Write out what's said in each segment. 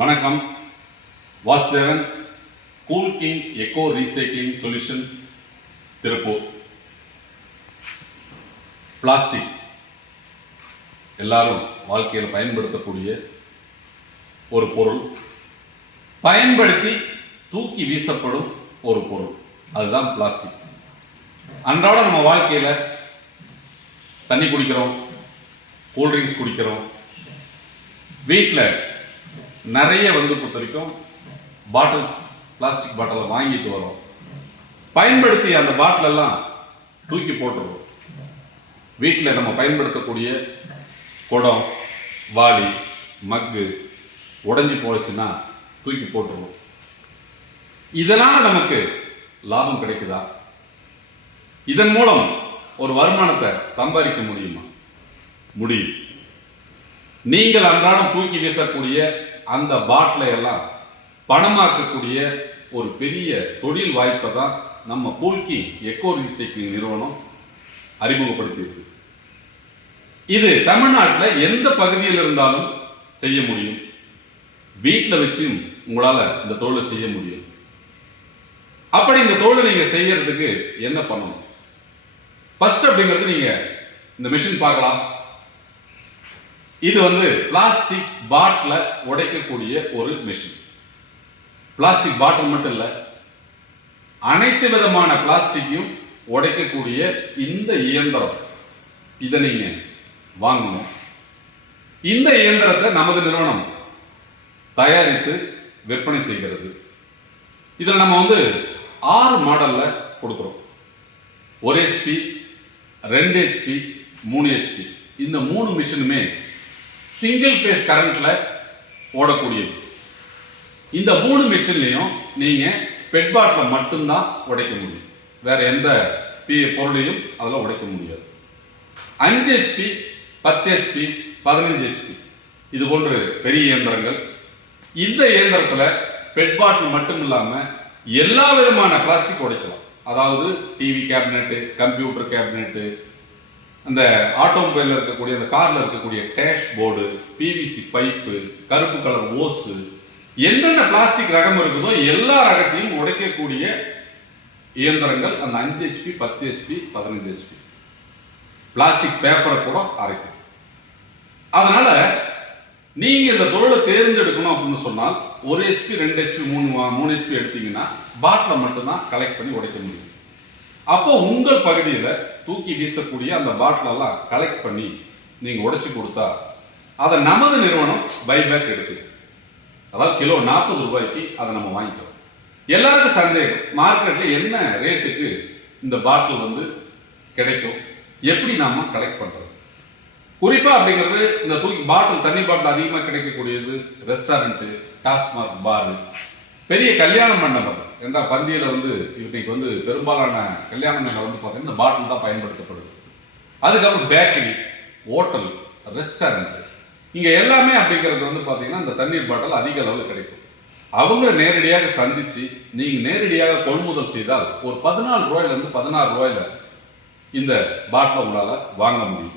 வணக்கம். Vasudevan cool king eco recycling solution Tiruppur. Plastic எல்லாரும் வாழ்க்கையில் பயன்படுத்தக்கூடிய ஒரு பொருள். பயன்படுத்தி தூக்கி வீசப்படும் ஒரு பொருள். அதுதான் பிளாஸ்டிக் அன்றாட நம்ம வாழ்க்கையில் தண்ணி குடிக்கிறோம் கூல்ட்ரிங்க்ஸ் குடிக்கிறோம். வீட்டில் நிறைய வந்து பொறுத்த வரைக்கும் பாட்டில்ஸ் பிளாஸ்டிக் பாட்டிலை வாங்கிட்டு வரோம். பயன்படுத்தி அந்த பாட்டிலெல்லாம் தூக்கி போட்டுருவோம். வீட்டில் நம்ம பயன்படுத்தக்கூடிய குடம் வாளி மக்கு உடஞ்சி போச்சுன்னா தூக்கி போட்டுருவோம். இதனால் நமக்கு லாபம் கிடைக்குதா? இதன் மூலம் ஒரு வருமானத்தை சம்பாதிக்க முடியுமா? முடியும். நீங்கள் அன்றாடம் தூக்கி வீசக்கூடிய அந்த பாட்டிலை எல்லாம் பணமாக்கக்கூடிய ஒரு பெரிய தொழில் வாய்ப்பை தான் நம்ம போல்கி எக்கோ ரீசைக்ளிங் நிறுவனம் அறிமுகப்படுத்தியிருக்கு. இது தமிழ்நாட்டில் எந்த பகுதியில் இருந்தாலும் செய்ய முடியும். வீட்டில் வச்சும் உங்களால் இந்த தொழிலை செய்ய முடியும். அப்படி இந்த தொழிலை நீங்கள் செய்யறதுக்கு என்ன பண்ணணும்? ஃபஸ்ட் அப்படிங்கிறது நீங்கள் இந்த மிஷின் பார்க்கலாம். இது வந்து பிளாஸ்டிக் பாட்டில உடைக்கக்கூடிய ஒரு மிஷின் பிளாஸ்டிக் பாட்டில் மட்டும் இல்லை அனைத்து விதமான பிளாஸ்டிக்கையும் உடைக்கக்கூடிய இந்த இயந்திரம். இதை நீங்கள் வாங்கணும். இந்த இயந்திரத்தை நமது நிறுவனம் தயாரித்து விற்பனை செய்கிறது. இதில் நம்ம வந்து ஆறு மாடலில் கொடுக்குறோம். ஒரு ஹெச்பி ரெண்டு ஹெச்பி மூணு ஹெச்பி இந்த மூணு மிஷினுமே சிங்கிள் ஃபேஸ் கரண்ட்டில் ஓடக்கூடியது. இந்த மூணு மிஷின்லையும் நீங்கள் பெட் பாட்டில் மட்டும்தான் உடைக்க முடியும். வேறு எந்த பி பொருளையும் அதில் உடைக்க முடியாது. அஞ்சு ஹெச்பி பத்து ஹெச்பி பதினஞ்சு ஹெச்பி இது போன்று பெரிய இயந்திரங்கள். இந்த இயந்திரத்தில் பெட் பாட்டில் மட்டும் இல்லாமல் எல்லா விதமான பிளாஸ்டிக் உடைக்கலாம். அதாவது டிவி கேபினெட்டு கம்ப்யூட்டர் கேபினெட்டு அந்த ஆட்டோமொபைலில் இருக்கக்கூடிய அந்த காரில் இருக்கக்கூடிய டேஷ் போர்டு பிவிசி பைப்பு கருப்பு கலர் ஓஸு என்னென்ன பிளாஸ்டிக் ரகம் இருக்குதோ எல்லா ரகத்தையும் உடைக்கக்கூடிய இயந்திரங்கள் அந்த அஞ்சு ஹெச்பி பத்து ஹெச்பி பதினஞ்சு ஹெச்பி பிளாஸ்டிக் பேப்பரை கூட அரைக்கும். அதனால நீங்க இந்த தொழிலை தேர்ந்தெடுக்கணும் அப்படின்னு சொன்னால் ஒரு ஹெச்பி ரெண்டு ஹெச்பி மூணு மூணு ஹெச்பி எடுத்தீங்கன்னா பாட்டிலை மட்டும்தான் கலெக்ட் பண்ணி உடைக்க முடியும். அப்போ உங்கள் பகுதியில் தூக்கி வீசக்கூடிய அந்த பாட்டிலெல்லாம் கலெக்ட் பண்ணி நீங்கள் உடைச்சி கொடுத்தா அதை நமது நிறுவனம் பைபேக் எடுக்குது. அதாவது கிலோ நாற்பது ரூபாய்க்கு அதை நம்ம வாங்கிக்கிறோம். எல்லாருக்கும் சந்தேகம் மார்க்கெட்டில் என்ன ரேட்டுக்கு இந்த பாட்டில் வந்து கிடைக்கும்? எப்படி நாம் கலெக்ட் பண்ணுறது குறிப்பாக அப்படிங்கிறது இந்த தூக்கி பாட்டில் தண்ணி பாட்டில் அதிகமாக கிடைக்கக்கூடியது ரெஸ்டாரண்ட்டு டாஸ்மாக் பாரு பெரிய கல்யாண மண்டபம். ஏன்னா பந்தியில் வந்து இன்னைக்கு வந்து பெரும்பாலான கல்யாணங்களில் வந்து பார்த்தீங்கன்னா இந்த பாட்டில் தான் பயன்படுத்தப்படுது. அதுக்கப்புறம் பேக்கரி ஹோட்டல் ரெஸ்டாரண்ட் இங்கே எல்லாமே அப்படிங்கிறது வந்து பார்த்தீங்கன்னா இந்த தண்ணீர் பாட்டில் அதிக அளவில் கிடைக்கும். அவங்கள நேரடியாக சந்தித்து நீங்கள் நேரடியாக கொள்முதல் செய்தால் ஒரு பதினாலு ரூபாயிலேருந்து பதினாறு ரூபாயில இந்த பாட்டிலை உங்களால் வாங்க முடியும்.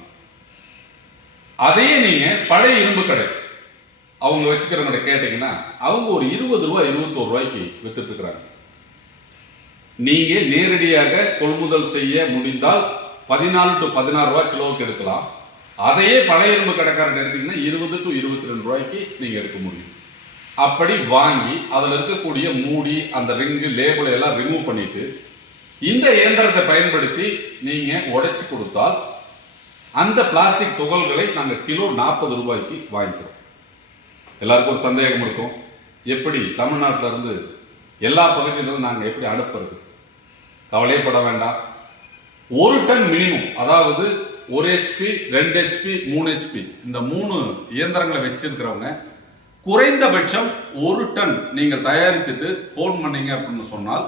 அதையே நீங்கள் பழைய இரும்பு கடை அவங்க வச்சுக்கிறவங்க கேட்டிங்கன்னா அவங்க ஒரு இருபது ரூபா இருபத்தோரு ரூபாய்க்கு வித்துட்டு நீங்கள் நேரடியாக கொள்முதல் செய்ய முடிந்தால் பதினாலு டு பதினாறு ரூபா கிலோவுக்கு எடுக்கலாம். அதையே பழைய இரும்பு கடைக்காரன் எடுத்தீங்கன்னா இருபது டு இருபத்தி ரெண்டு ரூபாய்க்கு நீங்கள் எடுக்க முடியும். அப்படி வாங்கி அதில் இருக்கக்கூடிய மூடி அந்த ரிங்கு லேபிளை எல்லாம் ரிமூவ் பண்ணிட்டு இந்த இயந்திரத்தை பயன்படுத்தி நீங்கள் உடைச்சி கொடுத்தால் அந்த பிளாஸ்டிக் துகள்களை நாங்கள் கிலோ நாற்பது ரூபாய்க்கு வாங்கிக்கிறோம். எல்லாருக்கும் ஒரு சந்தேகம் இருக்கும். எப்படி தமிழ்நாட்டிலேருந்து எல்லா பகுதியிலிருந்து நாங்கள் எப்படி அனுப்புறது? கவலையப்பட வேண்டாம். ஒரு டன் மினிமம் அதாவது ஒரு ஹெச்பி ரெண்டு ஹெச்பி மூணு ஹெச்பி இந்த மூணு இயந்திரங்களை வச்சிருக்கிறவங்க குறைந்தபட்சம் ஒரு டன் நீங்கள் தயாரித்துட்டு ஃபோன் பண்ணீங்க அப்படின்னு சொன்னால்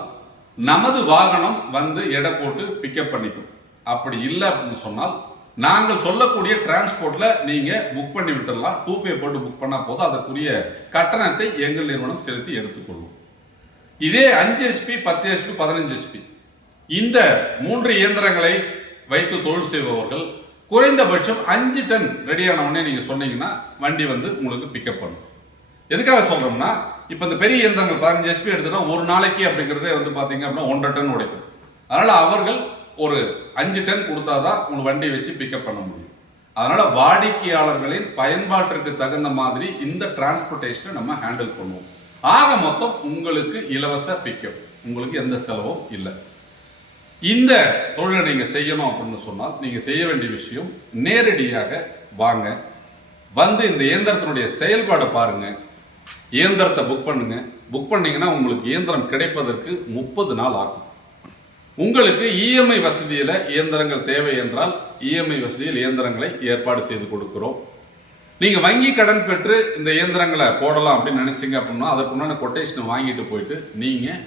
நமது வாகனம் வந்து எடை போட்டு பிக்கப் பண்ணிக்கும். அப்படி இல்லை அப்படின்னு சொன்னால் நாங்கள் சொல்லக்கூடிய டிரான்ஸ்போர்ட்ல நீங்க புக் பண்ணி விட்டுடலாம் டூபே போட்டு புக் பண்ணா போதும். அதற்குரிய கட்டணத்தை எங்கள் நிறுவனம் செலுத்தி எடுத்துக்கொள்வோம் இதே அஞ்சு எஸ்பி பத்து எஸ்பி பதினஞ்சு எஸ்பி இந்த மூன்று இயந்திரங்களை வைத்து தொழில் செய்பவர்கள் குறைந்தபட்சம் அஞ்சு டன் ரெடியான உடனே நீங்க சொன்னீங்கன்னா வண்டி வந்து உங்களுக்கு பிக்கப் பண்ணும். எதுக்காக சொல்றோம்னா இப்போ இந்த பெரிய இயந்திரங்கள் பதினஞ்சு எஸ்பி எடுத்துட்டா ஒரு நாளைக்கு அப்படிங்கிறதே வந்து பார்த்தீங்க அப்படின்னா ஒன்றரை டன் உடைக்கும். அதனால அவர்கள் ஒரு அஞ்சு டன் கொடுத்தா தான் உங்களுக்கு வண்டியை வச்சு பிக்கப் பண்ண முடியும். அதனால் வாடிக்கையாளர்களின் பயன்பாட்டிற்கு தகுந்த மாதிரி இந்த டிரான்ஸ்போர்ட்டேஷனை நம்ம ஹேண்டில் பண்ணுவோம். ஆக மொத்தம் உங்களுக்கு இலவச பிக்கப் உங்களுக்கு எந்த செலவும் இல்லை. இந்த தொழிலை நீங்கள் செய்யணும் அப்படின்னு சொன்னால் நீங்கள் செய்ய வேண்டிய விஷயம் நேரடியாக வாங்க. வந்து இந்த இயந்திரத்தினுடைய செயல்பாடை பாருங்கள் இயந்திரத்தை புக் பண்ணுங்கள் புக் பண்ணிங்கன்னா உங்களுக்கு இயந்திரம் கிடைப்பதற்கு முப்பது நாள் ஆகும். உங்களுக்கு இஎம்ஐ வசதியில் இயந்திரங்கள் தேவை என்றால் இஎம்ஐ வசதியில் இயந்திரங்களை ஏற்பாடு செய்து கொடுக்கிறோம். நீங்கள் வங்கி கடன் பெற்று இந்த இயந்திரங்களை போடலாம் அப்படின்னு நினச்சிங்க அப்படின்னா அதற்குண்டான கொட்டேஷனை வாங்கிட்டு போயிட்டு நீங்கள்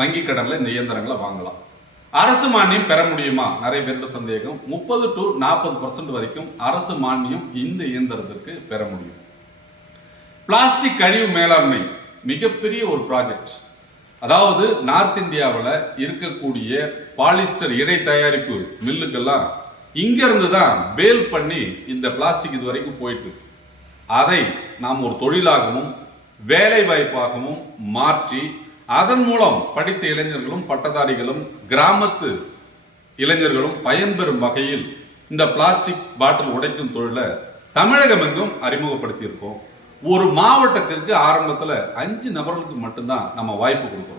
வங்கி கடனில் இந்த இயந்திரங்களை வாங்கலாம். அரசு மானியம் பெற முடியுமா? நிறைய பேருக்கு சந்தேகம். முப்பது டு நாற்பது பர்சன்ட் வரைக்கும் அரசு மானியம் இந்த இயந்திரத்திற்கு பெற முடியும். பிளாஸ்டிக் கழிவு மேலாண்மை மிகப்பெரிய ஒரு ப்ராஜெக்ட் அதாவது நார்த் இந்தியாவில் இருக்கக்கூடிய பாலிஸ்டர் இடை தயாரிப்பு மில்லுக்கெல்லாம் இங்கேருந்து தான் பேல் பண்ணி இந்த பிளாஸ்டிக் இது வரைக்கும் போயிட்டுருக்கு. அதை நாம் ஒரு தொழிலாகவும் வேலை வாய்ப்பாகவும் மாற்றி அதன் மூலம் படித்த இளைஞர்களும் பட்டதாரிகளும் கிராமத்து இளைஞர்களும் பயன்பெறும் வகையில் இந்த பிளாஸ்டிக் பாட்டில் உடைக்கும் தொழிலை தமிழகம் எங்கும் அறிமுகப்படுத்தியிருக்கோம். ஒரு மாவட்டத்திற்கு ஆரம்பத்தில் அஞ்சு நபர்களுக்கு மட்டும்தான் நம்ம வாய்ப்பு கொடுக்குறோம்.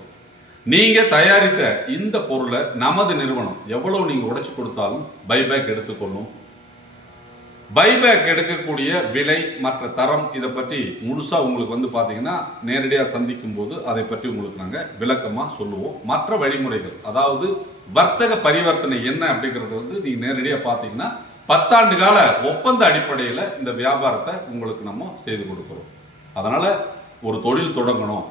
நீங்கள் தயாரித்த இந்த பொருளை நமது நிறுவனம் எவ்வளவு நீங்கள் உடைச்சு கொடுத்தாலும் பைபேக் எடுத்துக்கொள்ளும். பைபேக் எடுக்கக்கூடிய விலை மற்ற தரம் இதை பற்றி முழுசாக உங்களுக்கு வந்து பார்த்தீங்கன்னா நேரடியாக சந்திக்கும் போது அதை பற்றி உங்களுக்கு நாங்கள் விளக்கமாக சொல்லுவோம். மற்ற வழிமுறைகள் அதாவது வர்த்தக பரிவர்த்தனை என்ன அப்படிங்கிறத வந்து நீங்கள் நேரடியாக பார்த்தீங்கன்னா பத்தாண்டு கால ஒப்பந்த அடிப்படையில் இந்த வியாபாரத்தை உங்களுக்கு நம்ம செய்து கொடுக்குறோம். அதனால் ஒரு தொழில் தொடங்கணும்.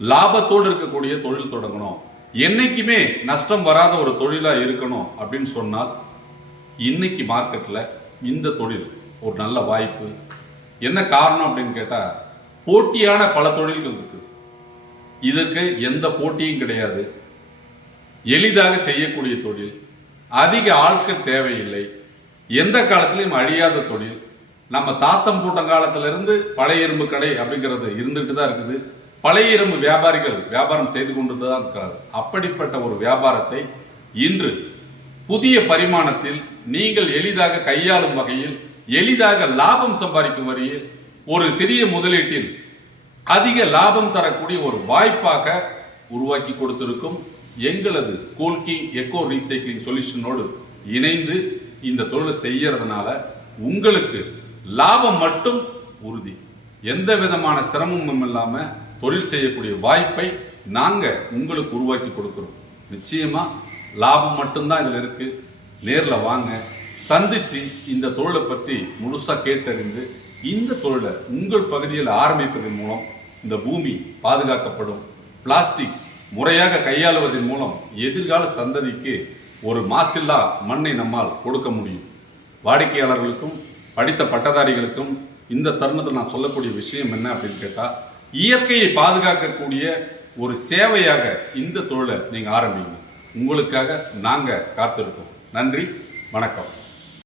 லாபத்தோடு இருக்கக்கூடிய தொழில் தொடங்கணும். என்னைக்குமே நஷ்டம் வராத ஒரு தொழிலாக இருக்கணும் அப்படின்னு சொன்னால் இன்னைக்கு மார்க்கெட்டில் இந்த தொழில் ஒரு நல்ல வாய்ப்பு. என்ன காரணம் அப்படின்னு கேட்டால் போட்டியான பல தொழில்கள் இருக்கு. இதற்கு எந்த போட்டியும் கிடையாது. எளிதாக செய்யக்கூடிய தொழில். அதிக ஆட்கள் தேவையில்லை. எந்த காலத்திலையும் அழியாத தொழில். நம்ம தாத்தம் கூட்டம் காலத்திலிருந்து பழைய இரும்பு கடை அப்படிங்கிறது இருந்துட்டு தான் இருக்குது. பழைய இரும்பு வியாபாரிகள் வியாபாரம் செய்து கொண்டு தான் இருக்கிறார் அப்படிப்பட்ட ஒரு வியாபாரத்தை இன்று புதிய பரிமாணத்தில் நீங்கள் எளிதாக கையாளும் வகையில் எளிதாக லாபம் சம்பாதிக்கும் வகையில் ஒரு சிறிய முதலீட்டில் அதிக லாபம் தரக்கூடிய ஒரு வாய்ப்பாக உருவாக்கி கொடுத்திருக்கும் எங்களது கோல்கி எக்கோ ரீசைக்ளிங் சொல்யூஷனோடு இணைந்து இந்த தொழிலை செய்யறதுனால உங்களுக்கு லாபம் மட்டும் உறுதி. எந்த விதமான சிரமமும் இல்லாமல் தொழில் செய்யக்கூடிய வாய்ப்பை நாங்கள் உங்களுக்கு உருவாக்கி கொடுக்குறோம். நிச்சயமாக லாபம் மட்டும்தான் இதில் இருக்குது நேரில் வாங்க. சந்தித்து இந்த தொழிலை பற்றி முழுசாக கேட்டறிந்து இந்த தொழிலை உங்கள் பகுதியில் ஆரம்பிப்பதன் மூலம் இந்த பூமி பாதுகாக்கப்படும். பிளாஸ்டிக் முறையாக கையாளுவதன் மூலம் எதிர்கால சந்ததிக்கு ஒரு மாசில்லா மண்ணை நம்மால் கொடுக்க முடியும். வாடிக்கையாளர்களுக்கும் படித்த பட்டதாரிகளுக்கும் இந்த தருணத்தில் நான் சொல்லக்கூடிய விஷயம் என்ன அப்படின்னு கேட்டால் இயற்கையை பாதுகாக்கக்கூடிய ஒரு சேவையாக இந்த தொழிலை நீங்கள் ஆரம்பிங்க. உங்களுக்காக நாங்கள் காத்திருக்கோம். நன்றி வணக்கம்.